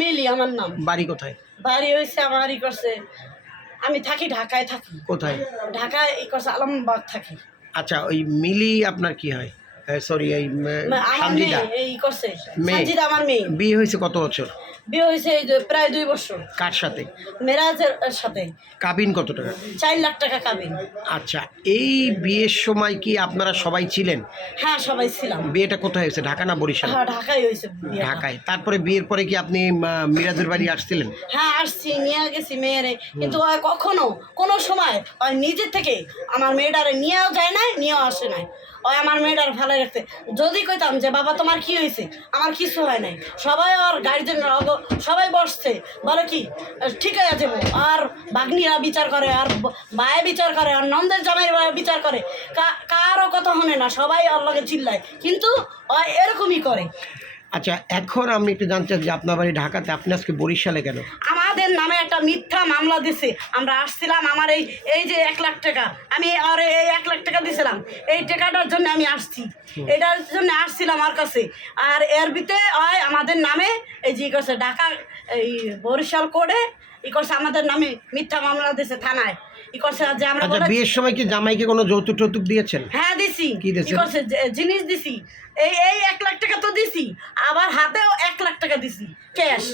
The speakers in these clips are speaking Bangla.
মিলি আমার নাম। বাড়ি কোথায়? বাড়ি হয়েছে আমার করছে, আমি থাকি ঢাকায় থাকি। কোথায়? ঢাকায় করছে আলমবাগ থাকি। আচ্ছা, ওই মিলি আপনার কি হয়? সরি, এই আমার সানজিদা মেয়ে এই করছে, মেয়ে। সানজিদা আমার মেয়ে। বিয়ে হয়েছে কত বছর? বিয়ে হয়েছে প্রায় 2 বছর। কার সাথে? মেরাজের সাথে। কাবিন কত টাকা? 4 লাখ টাকা কাবিন। আচ্ছা, এই বিয়ের সময় কি আপনারা সবাই ছিলেন? হ্যাঁ, সবাই ছিলাম। বিয়েটা কোথায় হয়েছে, ঢাকা না বরিশাল? হ্যাঁ, ঢাকায় হয়েছে বিয়েটা। ঢাকায়। তারপরে বিয়ের পরে কি আপনি মিরাজের বাড়ি আসছিলেন? হ্যাঁ, আসছি, নিয়ে গেছি মেয়েরে, কিন্তু কখনো কোনো সময় নিজের থেকে আমার মেয়েটারে নিয়েও যায় না, নিয়েও আসে নাই। আমার মেয়েটার ভালো রাখতে যদি কইতাম যে বাবা তোমার কি হয়েছে, আমার কিছু হয় নাই, সবাই আর গার্জেন সবাই বসছে, বলে কি ঠিক আছে যাবো, আর বাগ্নিরা বিচার করে, আর মায়ে বিচার করে, আর নন্দের জামাইয়ের বিচার করে, কারও কথা শোনে না, সবাই ওর লগে চিল্লায়, কিন্তু এরকমই করে। আচ্ছা, এখন আমি একটু জানতে চাই যে আপনার বাড়ি ঢাকাতে, আপনি আজকে বরিশালে কেন? আমাদের নামে একটা মিথ্যা মামলা দিছে। আমরা আসছিলাম, আমার এই যে 1 লাখ টাকা, আমি আর এই 1 লাখ টাকা দিয়েছিলাম, এই টাকাটার জন্য আমি আসছি, এটার জন্য আসছিলাম আমার কাছে। আর এর ভিতরে আমাদের নামে এই যে করছে ঢাকা এই বরিশাল কোর্টে করছে আমাদের নামে মিথ্যা মামলা দিয়েছে থানায়। যে আমরা বিয়ের সময় কি জামাইকে কোনো যৌতুক টৌতুক দিয়েছেন? হ্যাঁ, দিছি। কি দিয়েছেন? করছে জিনিস দিছি, এই 1 লাখ টাকা তো দিছি, আবার হাতেও 1 লাখ টাকা দিছি ক্যাশ।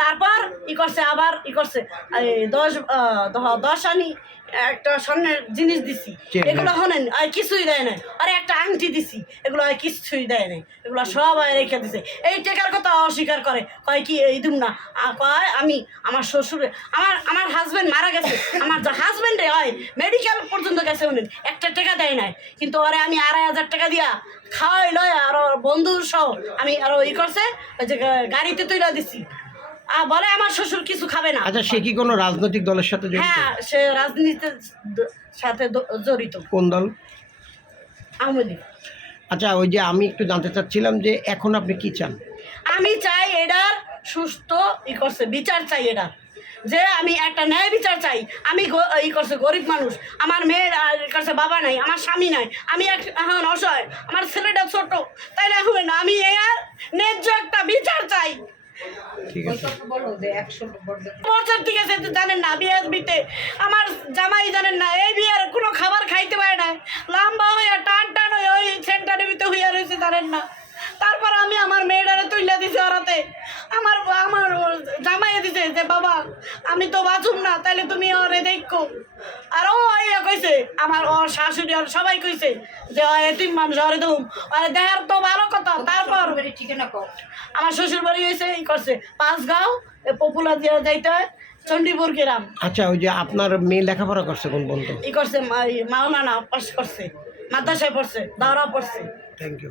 তারপর করছে আবার করছে 10 আনি একটা স্বর্ণের জিনিস দিছি, এগুলো হনেন আর কিছুই দেয় নাই। আরে একটা আংটি দিছি, এগুলো কিছুই দেয় নাই, এগুলো সবাই রেখে দিছে। এই টাকার কথা অস্বীকার করে, কয় কি এই দিম না, কয় আমি আমার শ্বশুরে আমার হাজবেন্ড মারা গেছে, আমার হাজবেন্ডে হয় মেডিকেল পর্যন্ত গেছে, উনি একটা টাকা দেয় নাই, কিন্তু ওরে আমি 2,500 টাকা দিয়া খাওয়াই লয়, আর বন্ধু সহ আমি আরো করছে ওই যে গাড়িতে তুইলা দিছি, বলে আমার শ্বশুর কিছু খাবে না। আচ্ছা, সে কি কোনো রাজনৈতিক দলের সাথে জড়িত? হ্যাঁ, সে রাজনীতির সাথে জড়িত। কোন দল? আওয়ামী লীগ। আচ্ছা, ওই যে আমি একটু জানতে চাচ্ছিলাম যে এখন আপনি কি চান? আমি চাই এটার সুস্থ করছে বিচার চাই, এটা যে আমি একটা ন্যায় বিচার চাই। আমি করছে গরিব মানুষ, আমার মেয়ের করছে বাবা নাই, আমার স্বামী নাই, আমি এখন অসহায়, আমার ছেলেটা ছোট, তাই না হবে না, আমি এর ন্যায্য একটা বিচার চাই। ঠিক আছে, ঠিক আছে, জানেন না বিয়ের বিতে আমার জামাই জানেন না এই বিয়ের কোনো খাবার খাইতে পারে না, লম্বা হইয়া টান টান হয়ে ওই সেন্টারের ভিতরে হইয়া রয়েছে, জানেন না। তারপর আমি আমার মেয়েটারে তুইলা দিছি ওরাতে, আমার জামাইয়ে দিছে যে বাবা আমি তো বাঁচুম না, তাইলে তুমি ওরে দেখো। আর ও কইছে আমার শাশুড়ি আর সবাই কইছে যে এতিম মানুষ ওরে দেখুম, ওরে দেখার তো ভালো কথা। তারপর ঠিকানা কর, আমার শ্বশুর বাড়ি হয়েছে করছে 5 গাঁও, পপুলার দিয়ে যাইতে হয় চণ্ডীপুর গ্রাম। আচ্ছা, ওই যে আপনার মেয়ে লেখাপড়া করছে কোন পর্যন্ত? করছে মাওলানা পাস করছে, মাদ্রাসায় পড়ছে, দাওরা পড়ছে। Thank you.